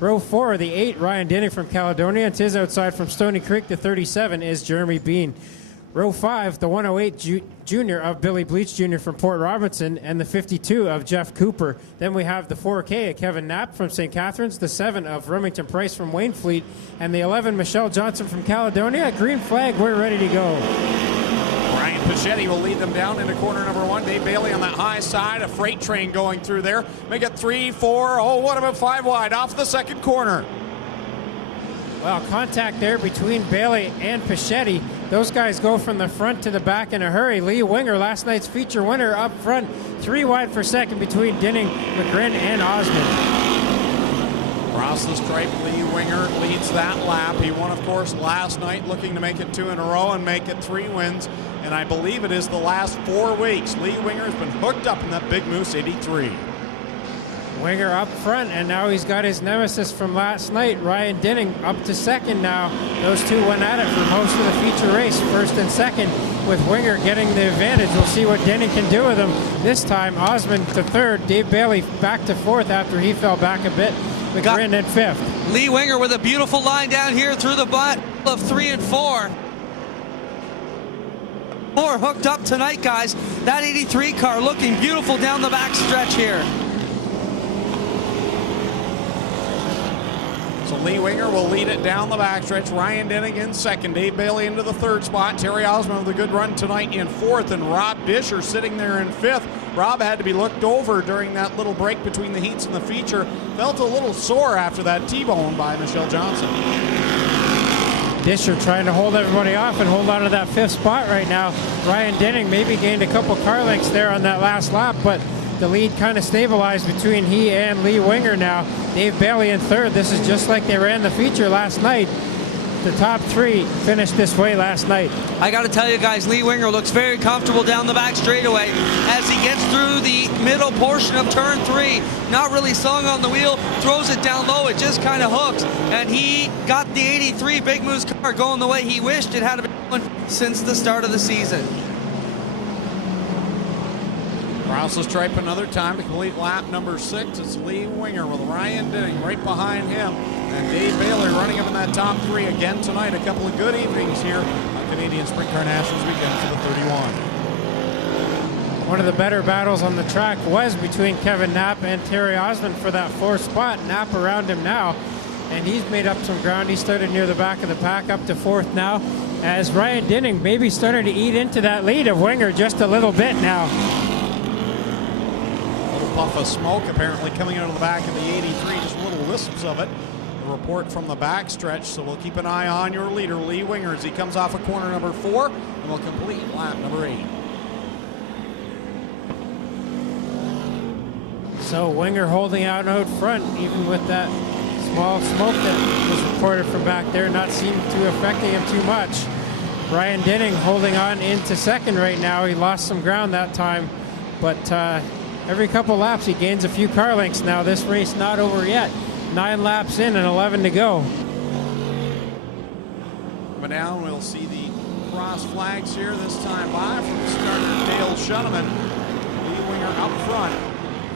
Row 4, the 8, Ryan Denning from Caledonia. And to his outside from Stony Creek, the 37, is Jeremy Bean. Row 5, the 108 junior of Billy Bleach Jr. from Port Robinson, and the 52 of Jeff Cooper. Then we have the 4K of Kevin Knapp from St. Catharines, the 7 of Remington Price from Waynfleet, and the 11, Michelle Johnson from Caledonia. Green flag, we're ready to go. Ryan Pachetti will lead them down into corner number 1. Dave Bailey on that high side, a freight train going through there. Make it 3, 4, what about 5 wide off the second corner. Well, contact there between Bailey and Pachetti. Those guys go from the front to the back in a hurry. Lee Winger, last night's feature winner, up front. 3 wide for second between Dinning, McGrin, and Osmond. Across the stripe, Lee Winger leads that lap. He won, of course, last night, looking to make it 2 in a row and make it 3 wins. And I believe it is the last 4 weeks. Lee Winger has been hooked up in that Big Moose 83. Winger up front, and now he's got his nemesis from last night, Ryan Dinning, up to second now. Those two went at it for most of the feature race, first and second, with Winger getting the advantage. We'll see what Dinning can do with him this time. Osmond to third, Dave Bailey back to fourth after he fell back a bit. McGrin at fifth. Lee Winger with a beautiful line down here through the butt of 3 and 4. More hooked up tonight, guys. That 83 car looking beautiful down the back stretch here. So Lee Winger will lead it down the backstretch. Ryan Denning in second. Dave Bailey into the third spot. Terry Osmond with a good run tonight in fourth. And Rob Disher sitting there in fifth. Rob had to be looked over during that little break between the heats and the feature. Felt a little sore after that T-bone by Michelle Johnson. Disher trying to hold everybody off and hold on to that fifth spot right now. Ryan Denning maybe gained a couple car lengths there on that last lap, but the lead kind of stabilized between he and Lee Winger now. Dave Bailey in third. This is just like they ran the feature last night. The top 3 finished this way last night. I got to tell you guys, Lee Winger looks very comfortable down the back straightaway as he gets through the middle portion of turn 3. Not really slung on the wheel, throws it down low, it just kind of hooks. And he got the 83 Big Moose car going the way he wished it had been going since the start of the season. Across the stripe another time to complete lap number 6. It's Lee Winger with Ryan Denning right behind him. And Dave Bailey running him in that top 3 again tonight. A couple of good evenings here on Canadian Sprint Car Nationals weekend for the 31. One of the better battles on the track was between Kevin Knapp and Terry Osmond for that 4th spot. Knapp around him now, and he's made up some ground. He started near the back of the pack, up to 4th now, as Ryan Denning maybe starting to eat into that lead of Winger just a little bit now. Puff of smoke apparently coming out of the back of the 83, just little wisps of it. A report from the backstretch, so we'll keep an eye on your leader, Lee Winger, as he comes off of corner number 4 and will complete lap number 8. So Winger holding out front, even with that small smoke that was reported from back there, not seeming to affecting him too much. Ryan Denning holding on into second right now. He lost some ground that time, but every couple laps he gains a few car lengths now. This race not over yet. 9 laps in and 11 to go. Coming down, we'll see the cross flags here this time by from starter Dale Shuneman. Lee Winger up front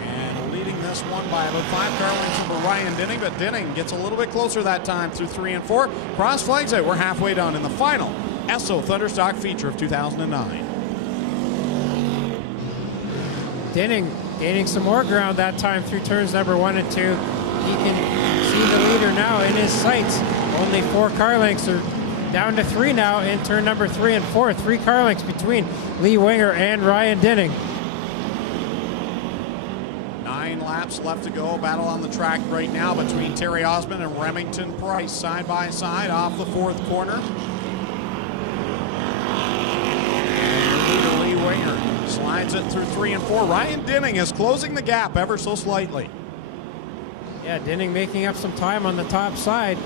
and leading this one by about 5 car lengths over Ryan Denning, but Denning gets a little bit closer that time through 3 and 4. Cross flags out. We're halfway done in the final Esso Thunderstock feature of 2009. Denning gaining some more ground that time through turns number 1 and 2. He can see the leader now in his sights. Only 4 car lengths, are down to 3 now in turn number 3 and 4. 3 car lengths between Lee Winger and Ryan Denning. 9 laps left to go. Battle on the track right now between Terry Osmond and Remington Price side by side off the 4th corner. Lee Winger slides it through 3 and 4. Ryan Denning is closing the gap ever so slightly. Yeah, Denning making up some time on the top side.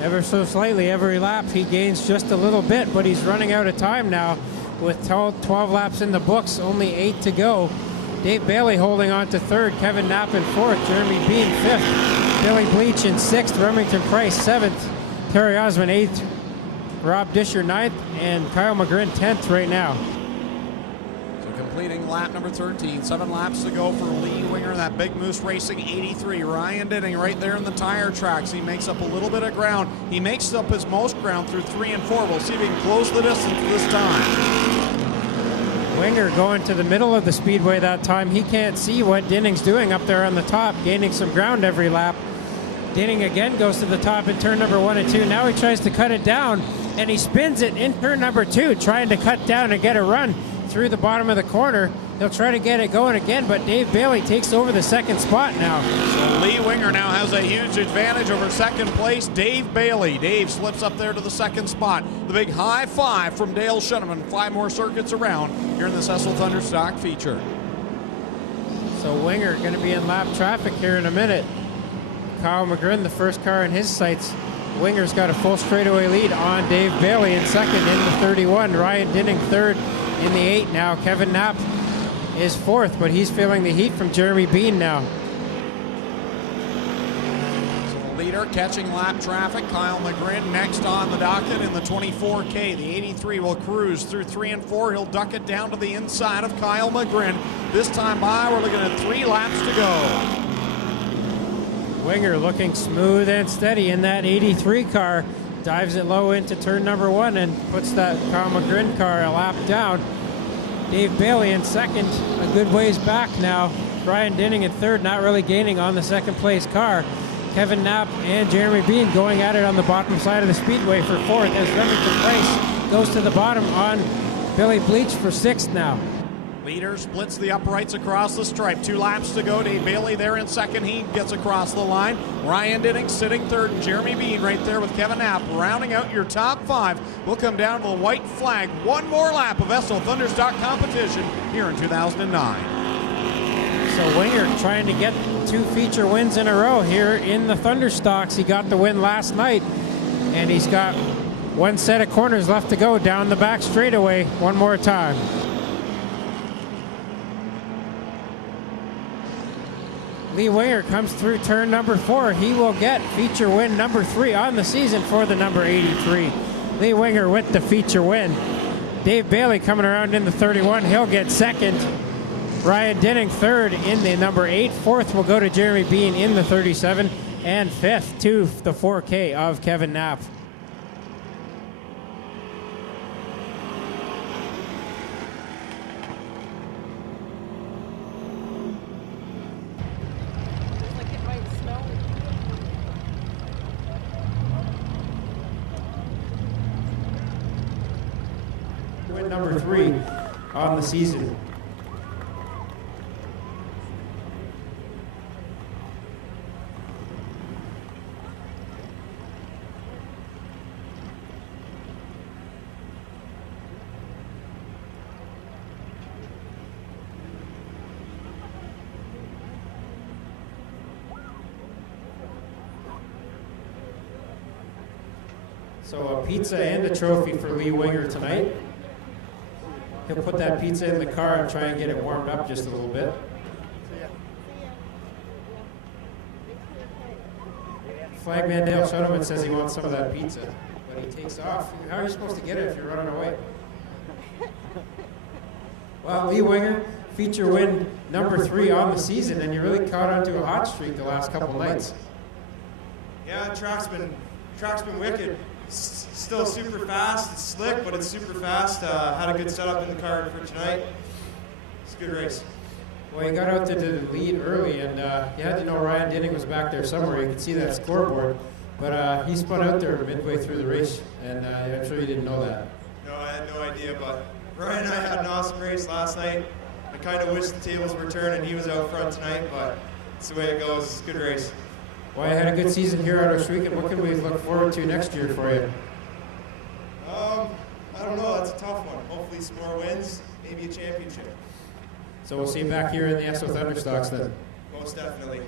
Ever so slightly every lap he gains just a little bit, but he's running out of time now with 12 laps in the books, only 8 to go. Dave Bailey holding on to 3rd, Kevin Knapp in 4th, Jeremy Bean 5th, Billy Bleach in 6th, Remington Price 7th, Terry Osmond 8th, Rob Disher 9th, and Kyle McGrin 10th right now. completing lap number 13. 7 laps to go for Lee Winger, that Big Moose Racing 83. Ryan Denning right there in the tire tracks. He makes up a little bit of ground. He makes up his most ground through 3 and 4. We'll see if he can close the distance this time. Winger going to the middle of the speedway that time. He can't see what Denning's doing up there on the top, gaining some ground every lap. Denning again goes to the top in turn number 1 and 2. Now he tries to cut it down, and he spins it in turn number 2, trying to cut down and get a run through the bottom of the corner. He'll try to get it going again, but Dave Bailey takes over the second spot now. So Lee Winger now has a huge advantage over second place, Dave Bailey. Dave slips up there to the second spot. The big high five from Dale Shuneman. 5 more circuits around here in this Essel Thunderstock feature. So Winger going to be in lap traffic here in a minute. Kyle McGrin, the first car in his sights. Winger's got a full straightaway lead on Dave Bailey in second in the 31. Ryan Denning third in the 8 now. Kevin Knapp is fourth, but he's feeling the heat from Jeremy Bean now. So the leader catching lap traffic. Kyle McGrin next on the docket in the 24K. The 83 will cruise through 3 and 4. He'll duck it down to the inside of Kyle McGrin. This time by, we're looking at 3 laps to go. Winger looking smooth and steady in that 83 car. Dives it low into turn number 1 and puts that Kyle McGrin car a lap down. Dave Bailey in second, a good ways back now. Ryan Denning in third, not really gaining on the second place car. Kevin Knapp and Jeremy Bean going at it on the bottom side of the speedway for fourth as Remington Price goes to the bottom on Billy Bleach for sixth now. Leader splits the uprights across the stripe. 2 laps to go. Dave Bailey there in second. He gets across the line. Ryan Denning sitting third, and Jeremy Bean right there with Kevin Knapp rounding out your top 5. We'll come down to the white flag. 1 more lap of Essel Thunderstock competition here in 2009. So Winger trying to get 2 feature wins in a row here in the Thunderstocks. He got the win last night, and he's got 1 set of corners left to go down the back straightaway one more time. Lee Winger comes through turn number 4. He will get feature win number 3 on the season for the number 83. Lee Winger with the feature win. Dave Bailey coming around in the 31. He'll get second. Ryan Denning third in the number 8. Fourth will go to Jeremy Bean in the 37. And fifth to the 4K of Kevin Knapp. Win number 3 on the season. So a pizza and a trophy for Lee Winger tonight. He'll put that pizza in the car and try and get it warmed up just a little bit. Flagman Dale Shuneman says he wants some of that pizza, but he takes off. How are you supposed to get it if you're running away? Well, Lee Winger, feature win number 3 on the season, and you really caught onto a hot streak the last couple nights. Yeah, the track's been wicked. It's still super fast. It's slick, but it's super fast. Had a good setup in the car for tonight. It's a good race. Well, you got out to the lead early, and you had to know Ryan Denning was back there somewhere. You could see that scoreboard, but he spun out there midway through the race, and I'm sure you didn't know that. No, I had no idea, but Ryan and I had an awesome race last night. I kind of wish the tables were turned and he was out front tonight, but it's the way it goes. It's a good race. Well, you had a good season here at Ohsweken. What can we look forward to next year for you? I don't know. That's a tough one. Hopefully some more wins, maybe a championship. So we'll see you back here in the Essel Thunderstocks then. Most definitely.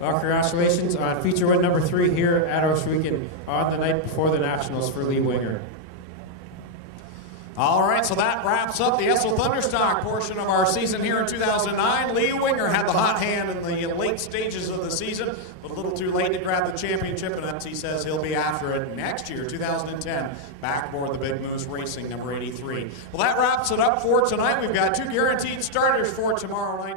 Well, congratulations on feature win number 3 here at Ohsweken on the night before the Nationals for Lee Winger. All right, so that wraps up the Esso Thunderstock portion of our season here in 2009. Lee Winger had the hot hand in the late stages of the season, but a little too late to grab the championship, and as he says, he'll be after it next year, 2010, back aboard the Big Moose Racing number 83. Well, that wraps it up for tonight. We've got 2 guaranteed starters for tomorrow night.